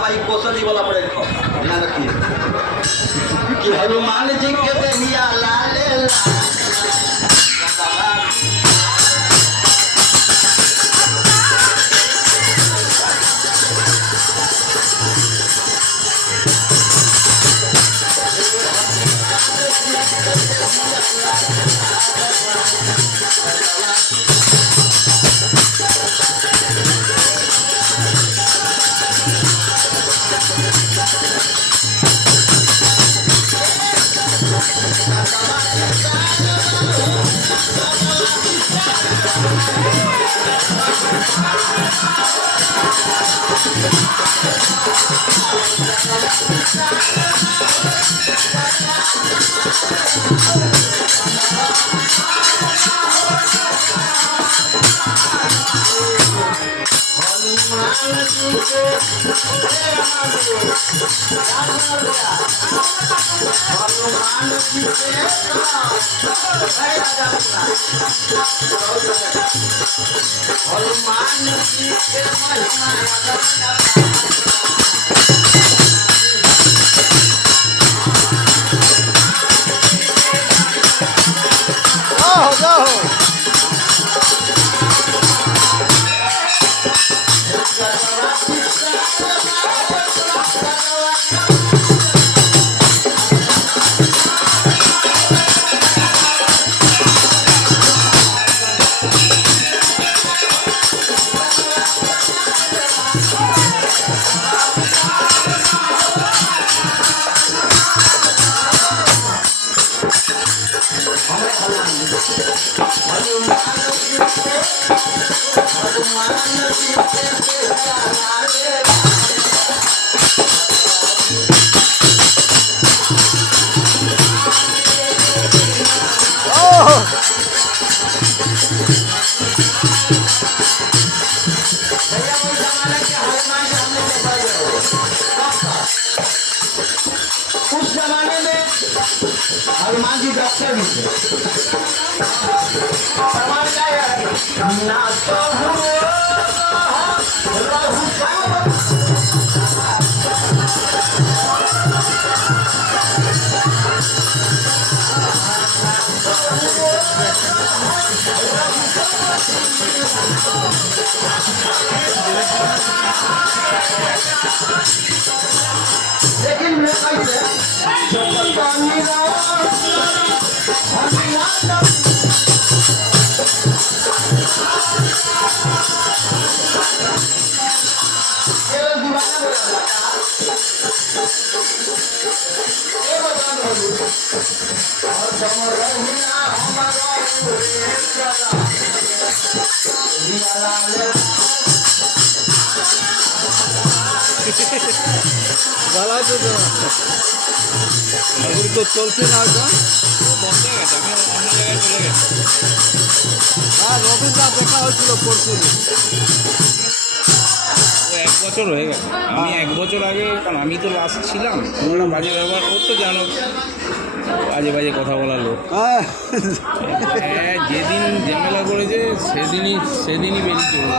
भाई कोसली वाला पड़े ध्यान रखिए कि हनुमान जी के दहिया लाल उस जमाने में हनुमान जी डॉक्टर भी थे। सवाल क्या है ना तो लेकिन मैं ভালো তো এখন তো চলছে না বন্ধ হয়ে গেছে আমি অন্য জায়গায় চলে গেছি আর রবীন্দ্র দেখা হয়েছিল পরশু এক বছর হয়ে গেছে আমি এক বছর আগে কারণ আমি তো লাস্ট ছিলাম তোমরা বাজে ব্যবহার করতো জানো বাজে বাজে কথা বলা লোক যেদিন ঝামেলা করেছে সেদিনই বেরিয়ে চলে